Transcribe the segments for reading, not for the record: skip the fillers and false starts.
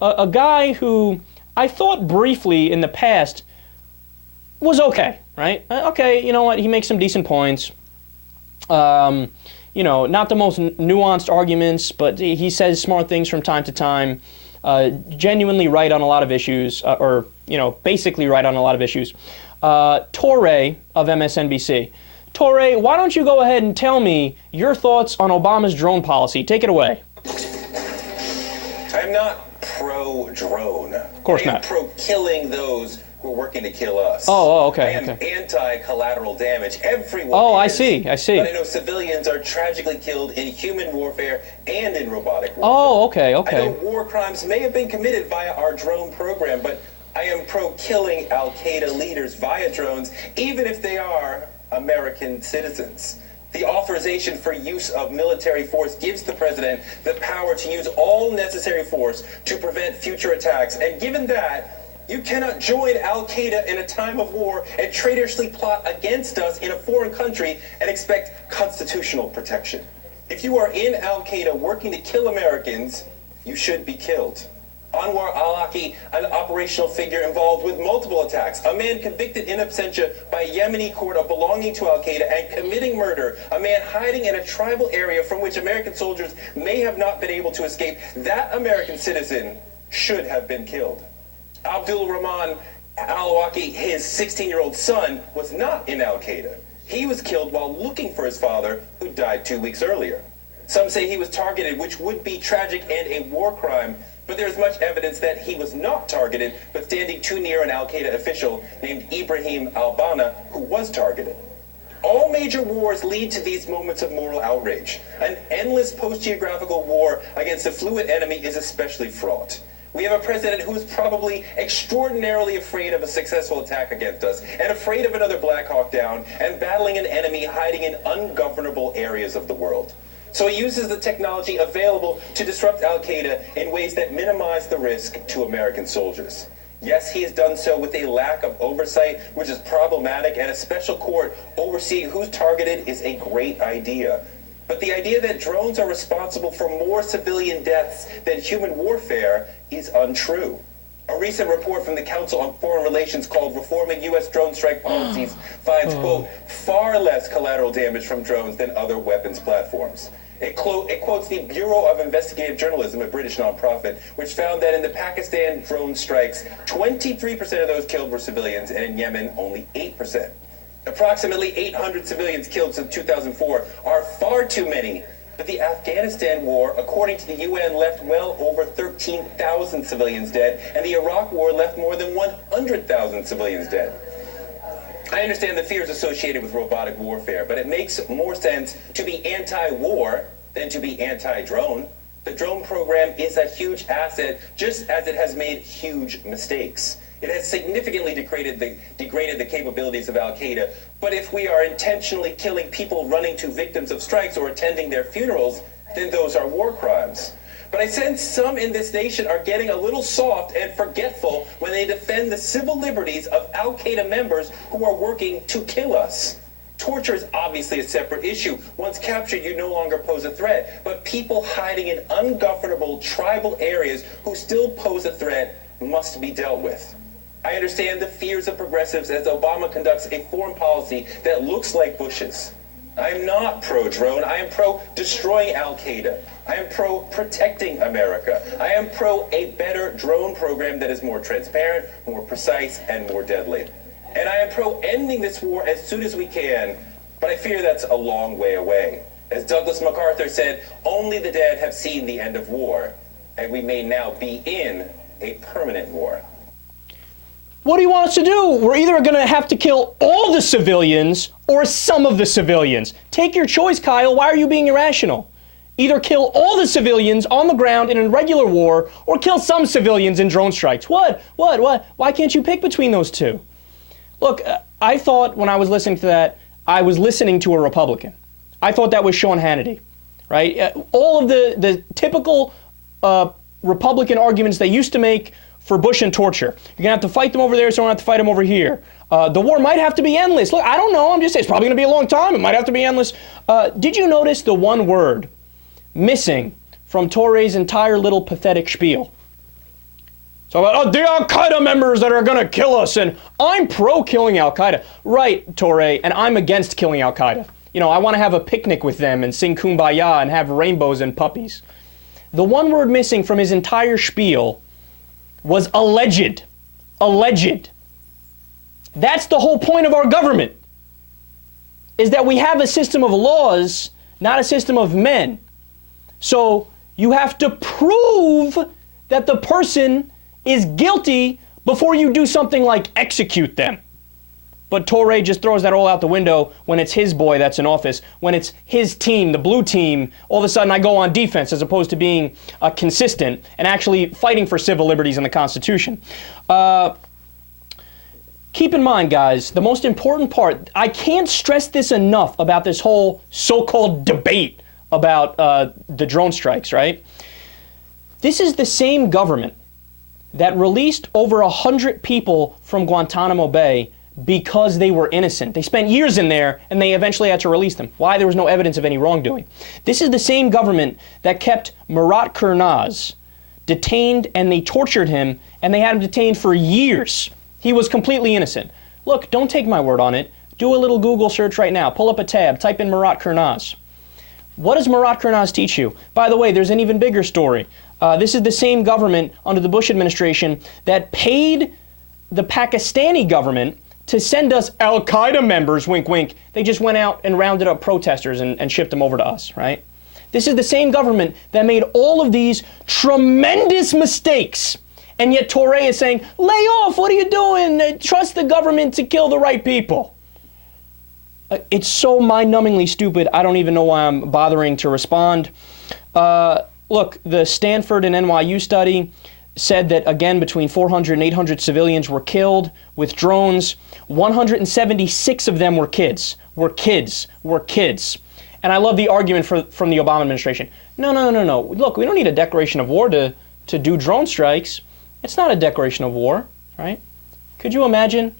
a guy who I thought briefly in the past was okay, right? Okay, you know what? He makes some decent points. You know, not the most nuanced arguments, but he says smart things from time to time. Genuinely right on a lot of issues, or, you know, basically right on a lot of issues. Toure of MSNBC. Toure, why don't you go ahead and tell me your thoughts on Obama's drone policy? Take it away. I'm not pro-drone. Of course not. I'm pro-killing those who are working to kill us. Oh, okay. I am anti-collateral damage. Everyone Oh, is. I see. But I know civilians are tragically killed in human warfare and in robotic warfare. Oh, okay. I know war crimes may have been committed via our drone program, but I am pro-killing al-Qaeda leaders via drones, even if they are American citizens. The authorization for use of military force gives the president the power to use all necessary force to prevent future attacks. And given that, you cannot join al-Qaeda in a time of war and traitorously plot against us in a foreign country and expect constitutional protection. If you are in al-Qaeda working to kill Americans, you should be killed. Anwar al-Awlaki, an operational figure involved with multiple attacks, a man convicted in absentia by a Yemeni court of belonging to al-Qaeda and committing murder, a man hiding in a tribal area from which American soldiers may have not been able to escape, that American citizen should have been killed. Abdul Rahman al-Awlaki, his 16-year-old son, was not in al-Qaeda. He was killed while looking for his father, who died 2 weeks earlier. Some say he was targeted, which would be tragic and a war crime, but there is much evidence that he was not targeted, but standing too near an al-Qaeda official named Ibrahim al-Bana, who was targeted. All major wars lead to these moments of moral outrage. An endless post-geographical war against a fluid enemy is especially fraught. We have a president who is probably extraordinarily afraid of a successful attack against us, and afraid of another Black Hawk Down, and battling an enemy hiding in ungovernable areas of the world. So he uses the technology available to disrupt al-Qaeda in ways that minimize the risk to American soldiers. Yes, he has done so with a lack of oversight, which is problematic, and a special court overseeing who's targeted is a great idea. But the idea that drones are responsible for more civilian deaths than human warfare is untrue. A recent report from the Council on Foreign Relations called Reforming U.S. Drone Strike Policies finds, quote, far less collateral damage from drones than other weapons platforms. It quotes the Bureau of Investigative Journalism, a British nonprofit, which found that in the Pakistan drone strikes, 23% of those killed were civilians, and in Yemen, only 8%. Approximately 800 civilians killed since 2004 are far too many, but the Afghanistan war, according to the UN, left well over 13,000 civilians dead, and the Iraq war left more than 100,000 civilians dead. I understand the fears associated with robotic warfare, but it makes more sense to be anti-war than to be anti-drone. The drone program is a huge asset, just as it has made huge mistakes. It has significantly degraded the capabilities of al-Qaeda, but if we are intentionally killing people running to victims of strikes or attending their funerals, then those are war crimes. But I sense some in this nation are getting a little soft and forgetful when they defend the civil liberties of al-Qaeda members who are working to kill us. Torture is obviously a separate issue. Once captured, you no longer pose a threat. But people hiding in ungovernable tribal areas who still pose a threat must be dealt with. I understand the fears of progressives as Obama conducts a foreign policy that looks like Bush's. I am not pro-drone. I am pro-destroying al-Qaeda. I am pro-protecting America. I am pro a better drone program that is more transparent, more precise, and more deadly. And I am pro-ending this war as soon as we can, but I fear that's a long way away. As Douglas MacArthur said, only the dead have seen the end of war, and we may now be in a permanent war. What do you want us to do? We're either going to have to kill all the civilians or some of the civilians. Take your choice, Kyle. Why are you being irrational? Either kill all the civilians on the ground in a regular war or kill some civilians in drone strikes. What? Why can't you pick between those two? Look, I thought when I was listening to that, I was listening to a Republican. I thought that was Sean Hannity, right? All of the typical Republican arguments they used to make for Bush and torture. You're going to have to fight them over there, so you don't have to fight them over here. The war might have to be endless. Look, I don't know. I'm just saying it's probably going to be a long time. It might have to be endless. Did you notice the one word missing from Toure's entire little pathetic spiel? So, the Al-Qaeda members that are going to kill us, and I'm pro-killing Al-Qaeda. Right, Toure, and I'm against killing Al-Qaeda. You know, I want to have a picnic with them and sing Kumbaya and have rainbows and puppies. The one word missing from his entire spiel was alleged. Alleged. That's the whole point of our government, is that we have a system of laws, not a system of men. So you have to prove that the person is guilty before you do something like execute them. But Toure just throws that all out the window when it's his boy that's in office. When it's his team, the blue team, all of a sudden I go on defense as opposed to being consistent and actually fighting for civil liberties and the Constitution. Keep in mind, guys, the most important part, I can't stress this enough about this whole so-called debate about the drone strikes, right? This is the same government that released over 100 people from Guantanamo Bay because they were innocent. They spent years in there and they eventually had to release them. Why? There was no evidence of any wrongdoing. This is the same government that kept Murat Kurnaz detained, and they tortured him, and they had him detained for years. He was completely innocent. Look, don't take my word on it. Do a little Google search right now. Pull up a tab, type in Murat Kurnaz. What does Murat Kurnaz teach you? By the way, there's an even bigger story. This is the same government under the Bush administration that paid the Pakistani government to send us Al-Qaeda members, wink, wink. They just went out and rounded up protesters and shipped them over to us, right? This is the same government that made all of these tremendous mistakes. And yet Toure is saying, lay off, what are you doing? Trust the government to kill the right people. It's so mind-numbingly stupid, I don't even know why I'm bothering to respond. Look, the Stanford and NYU study said that, again, between 400 and 800 civilians were killed with drones. 176 of them were kids. And I love the argument from the Obama administration. No. Look, we don't need a declaration of war to do drone strikes. It's not a declaration of war, right? Could you imagine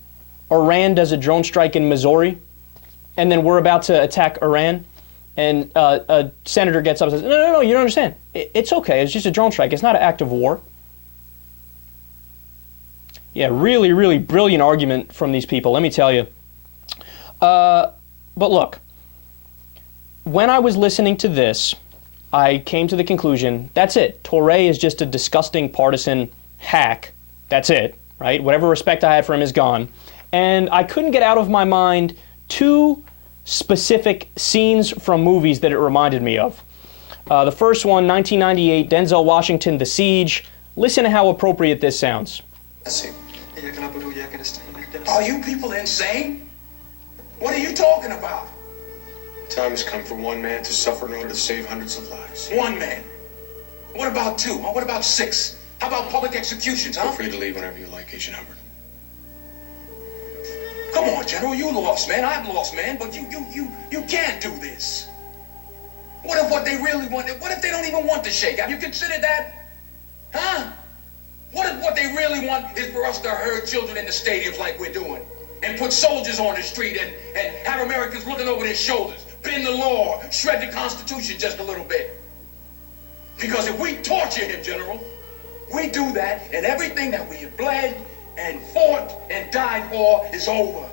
Iran does a drone strike in Missouri, and then we're about to attack Iran, and a senator gets up and says, no, you don't understand. It's okay, it's just a drone strike. It's not an act of war. Yeah, really, really brilliant argument from these people, let me tell you. But look, when I was listening to this, I came to the conclusion, that's it. Toure is just a disgusting partisan hack. That's it, right? Whatever respect I had for him is gone. And I couldn't get out of my mind two specific scenes from movies that it reminded me of. The first one, 1998, Denzel Washington, The Siege. Listen to how appropriate this sounds. Are you people insane? What are you talking about? Time has come for one man to suffer in order to save hundreds of lives. One man. What about two? What about six? How about public executions, huh? Feel free to leave whenever you like, Agent Hubbard. Come on, General, you lost, man. I'm lost, man. But you can't do this. What if what they really want? What if they don't even want to shake? Have you considered that? Huh? What if what they really want is for us to herd children in the stadiums like we're doing, and put soldiers on the street and have Americans looking over their shoulders, bend the law, shred the Constitution just a little bit? Because if we torture him, General, we do that, and everything that we have bled and fought and died for is over.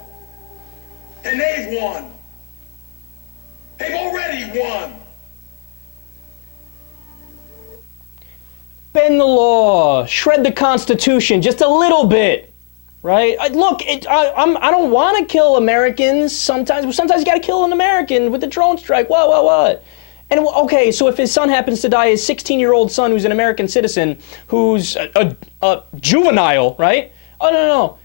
And they've won. They've already won. Bend the law, shred the Constitution just a little bit, right? Look, I don't want to kill Americans. Sometimes you got to kill an American with a drone strike. What? And okay, so if his son happens to die, his 16-year-old son who's an American citizen, who's a juvenile, right? Oh, no.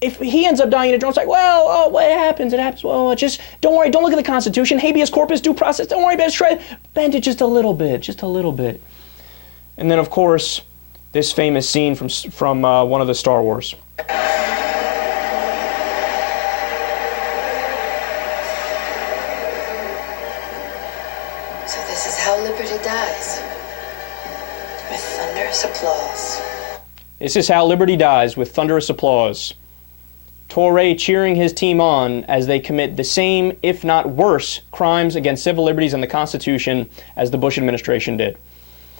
If he ends up dying in a drone strike, well, what happens? It happens. Well, just don't worry. Don't look at the Constitution. Habeas corpus, due process. Don't worry about it. Shred. Bend it just a little bit. And then, of course, this famous scene from one of the Star Wars. So this is how liberty dies. With thunderous applause. This is how liberty dies, with thunderous applause. Toure cheering his team on as they commit the same, if not worse, crimes against civil liberties and the Constitution as the Bush administration did.